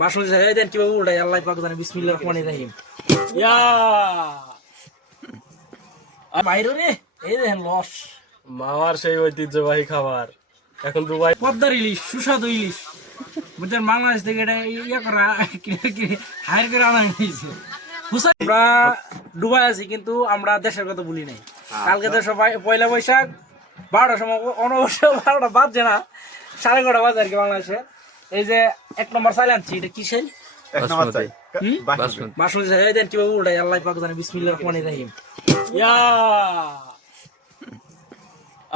বাসমতি চাল এই দেন কিভাবে উল্টাই আল্লাহ পাক জানে বিসমিল্লাহির রহমানির রহিম ইয়া বাইরে রে এই দেখেন লস মাওয়ার সেই ঐতিহ্যবাহী খাবার এখন দুবাই পদ্মার ইলিশ সুস্বাদু ইলিশ বুঝছেন বাংলাদেশ থেকে এটা ইয়া করা হায়ার করে আনা হয়েছে আমরা দুবাই আছি কিন্তু আমরা দেশের কথা বলি নাই কালকে তো সবাই পয়লা বৈশাখ 12টার সময় অনবশ্য 12টা বাজছে না 11:30 বাজে আর কি বাংলাদেশে এই যে 1 নম্বর চাল আনছি এটা কি চাল বাসমতি চাল এই দেন কিভাবে উল্টাই আল্লাহ পাক জানে বিসমিল্লাহির রহমানির রহিম ইয়া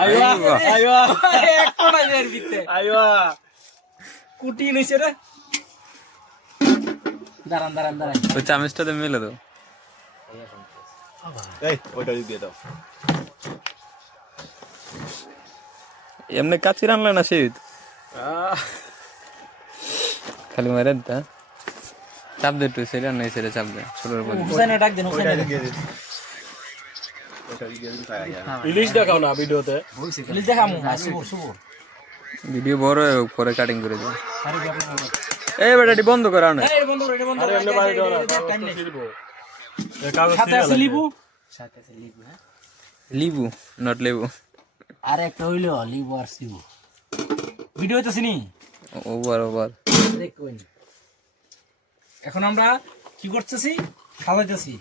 আইয়া আইয়া এক কোণা এর ভিতরে আইয়া কুটি নিছে রে দাঁড়ান ওই চামচটাতে মেলে দাও এই ওইটা দিয়ে দাও এমনি কাচি রান্না না শীত খালি মারে দা চাপ দে তুই সেটা নাই সেটা চাপ দে ছোটর উপর হুসাইনে ডাক দেন হুসাইনে ইলিশ দেখাও না ভিডিওতে ইলিশ দেখামু সুবর ভিডিও বড় পরে কাটিং করে দাও এই বেটাটি বন্ধ করা না এই বন্ধ রে বন্ধ আরে এমনি বাইরে দাও না কাগজ সাথে আছে লিবু হ্যাঁ লিবু নট লেবু আর একটা হইলো লিবু আর সিবু ভিডিও হইতাছে নি ওভার দেখুন এখন আমরা কি করতেছি খাওয়াইতেছি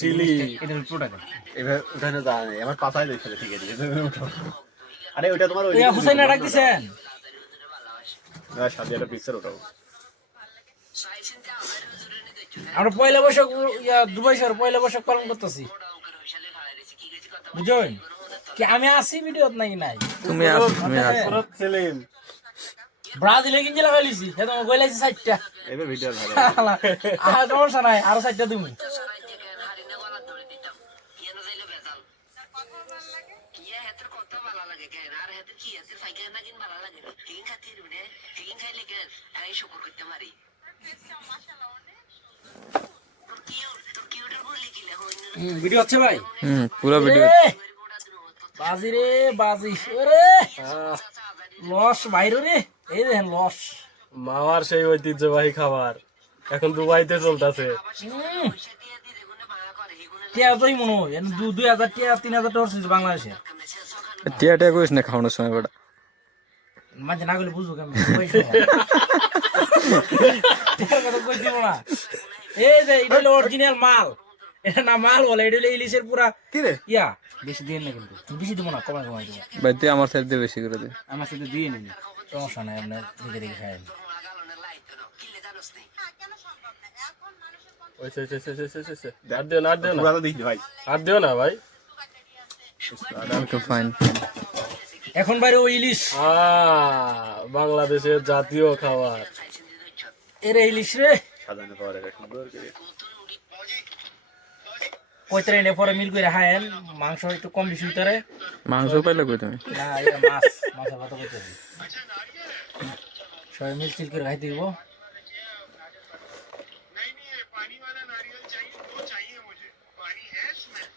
চিলি এটার প্রোডাক্ট এবার উঠানো যায় না আমার পাছায় দেখে ঠিক আছে আরে ওটা তোমার ওই এ হুসাইনা ডাক দিছেন না সাথে একটা পিকচার ওঠাও আমরা পয়লা বৈশাখ দুবাই শহর পয়লা বৈশাখ পালন করতেছি বুঝছেন কি আমি আসি ভিডিও নাই তুমি আসো সেলিম ব্রাজিলে কিনতে লাগাইছি হে তোমার গইলাইছি 60টা এবার ভিডিও ভালো আর সমস্যা নাই আর 60টা তুমি ভিডিও আছে ভাই পুরো ভিডিও বাজি রে বাজি ওরে লস বাইরে রে এই দেখেন লস মাওয়ার সেই ঐতিহ্যবাহী খাবার এখন দুবাইতে চলতেছে টিয়া তোই মনে হয় 2000 টিয়া 3000 টাকা বাংলাদেশে টিয়া কইস না খাওয়ানোর সময় বেটা মাঝে না গেলে বুঝবো কেমন কথা কই দিব না এই যে এটা হলো অরিজিনাল মাল এটা না মাল বলে এটা হলো ইলিশের পুরা কি রে ইয়া বেশি দিন না কিন্তু তুমি বেশি দিব না কমাই দিব ভাই তুই আমার সাথে দিয়ে বেশি করে দে আমার সাথে দিয়ে নিন সমস্যা নাই আপনার নিজে দেখে খাই আর দিও না পুরাটা দেখি ভাই আর দিও না ভাই ওকে ফাইন এখন বাইরে ওই ইলিশ বাংলাদেশের জাতীয় খাবার এর ইলিশ রে সাজানো পাওয়ার সুন্দর করে কয়তারে নে পরে মিল করে খায়েন মাংস একটু কম বেশি হইতারে মাংস পাইলে কই তুমি না এটা মাছের কথা কইতেছি সবাই মিল চিল করে খাইতে দিব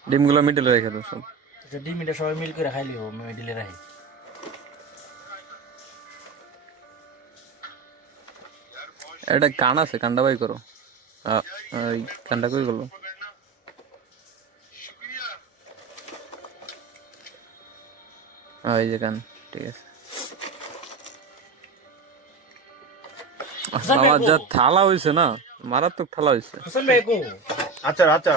ডিমগুলো মিডলে রেখে দাও সব ডিম এটা সবাই মিল করে খাইলিও মিডিলে রাখি এটা কান আছে কান্ডা বাই করো এই কান্ডা কই গেল এই যে কান ঠিক আছে আমার যা থালা হইছে না মারাত্মক থালা হইছে হোসেন ভাই কো আচ্ছা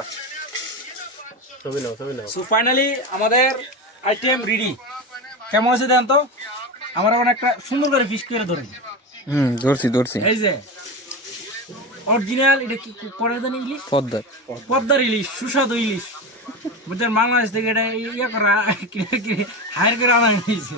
ছবি নাও সো ফাইনালি আমাদের আইটেম রেডি কেমন আছে দেন তো আমরা একটা সুন্দর করে ফিশ করে ধরি ধরছি এই যে অরিজিনাল এটা কি করে জানি ইলিশ পদ্মার ইলিশ সুস্বাদু ইলিশ বুঝছেন বাংলাদেশ থেকে এটা ইয়া করা হায়ার করে আনা হয়েছে